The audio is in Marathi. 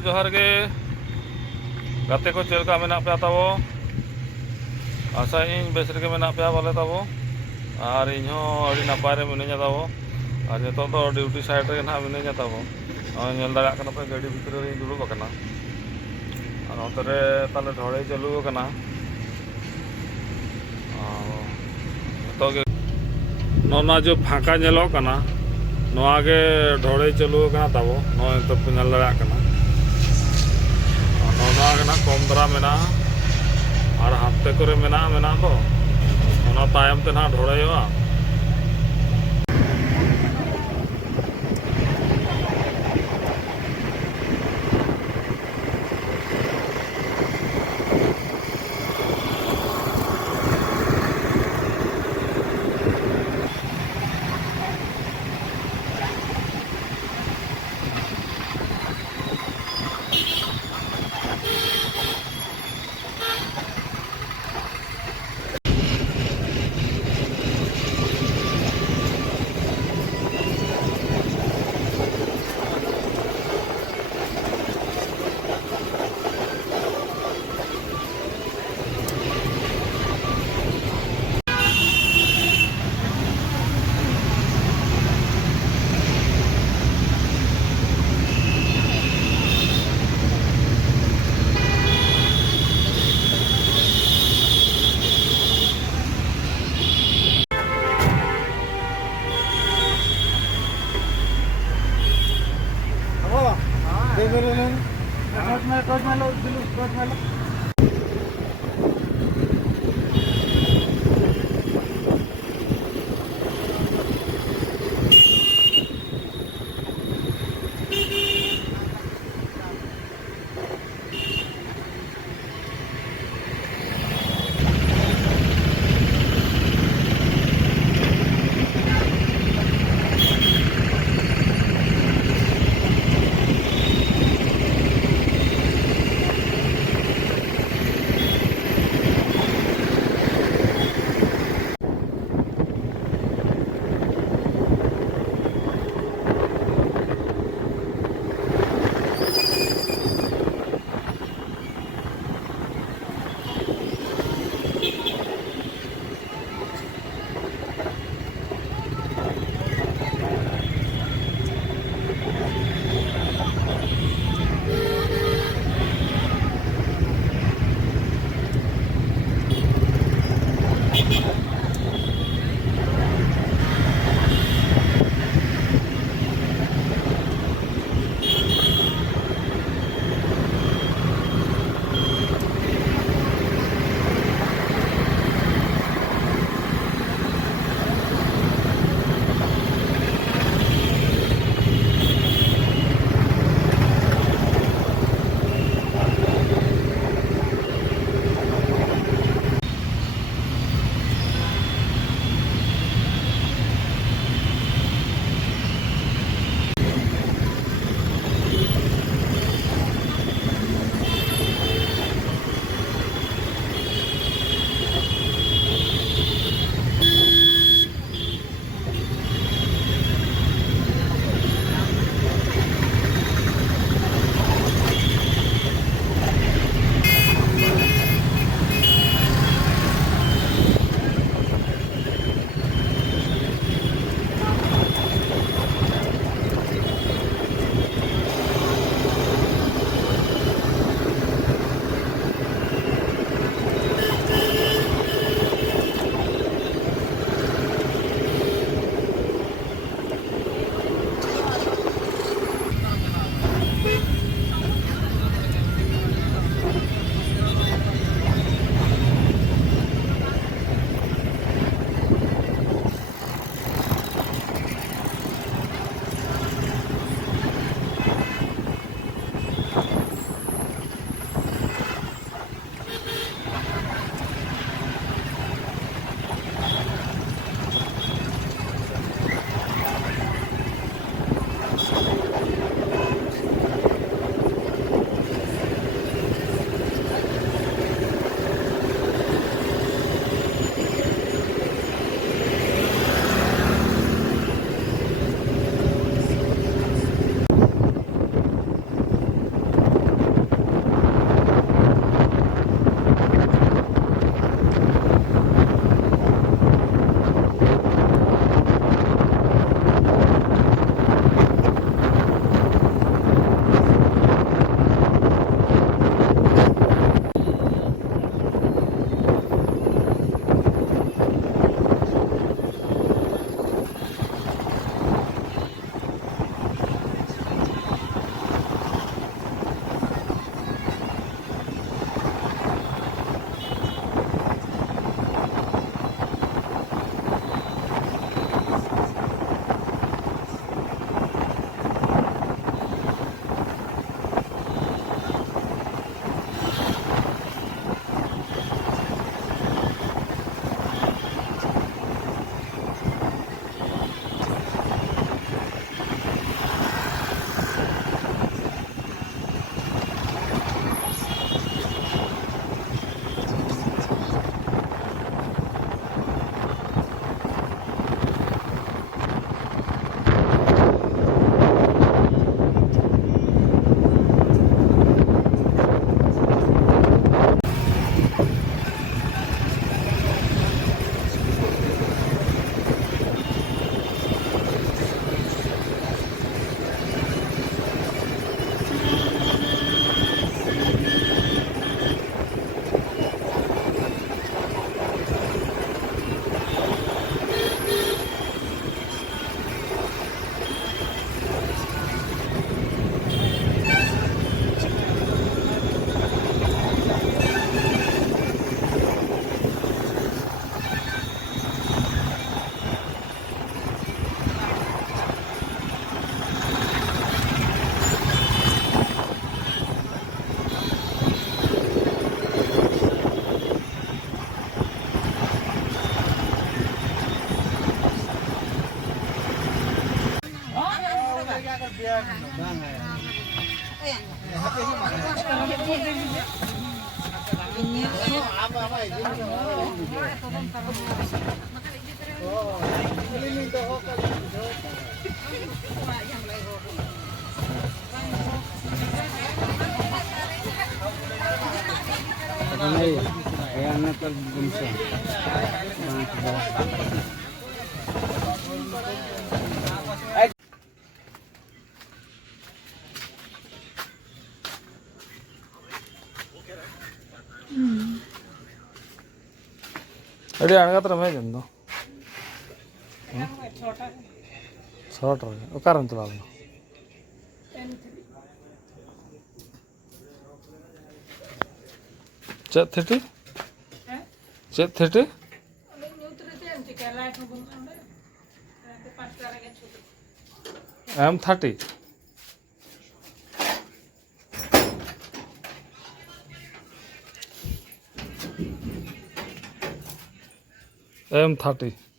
जोहार गे गाते को चलका मेना पे ताबो आशा इन बेस रेगे मेना पे बाले ताबो और इन हो अड़ी नपाय रे मिनिया ताबो और नितो तो ड्यूटी साइड रे ना मिनिया ताबो नेल दाड़ा कना पे गाड़ी भीतर रे दुड़ुब कना और ओंते रे ताले ढोड़े चालू कना नितो गे नोना जो फाका नेलो कना नोआ गे ढोड़े चालू कना ताबो नो तो नेल दाड़ा कना नोना कना कम दरा मेना और हाथे करे मेना मेना तो ओना तायम ते ना ढोड़ेयोआ नहीं kaya na tal bunso. अरे आने का मैं जंदो शॉर्ट रहे वो कारण चला लो चेत थेटी चेत थेटी M30 M30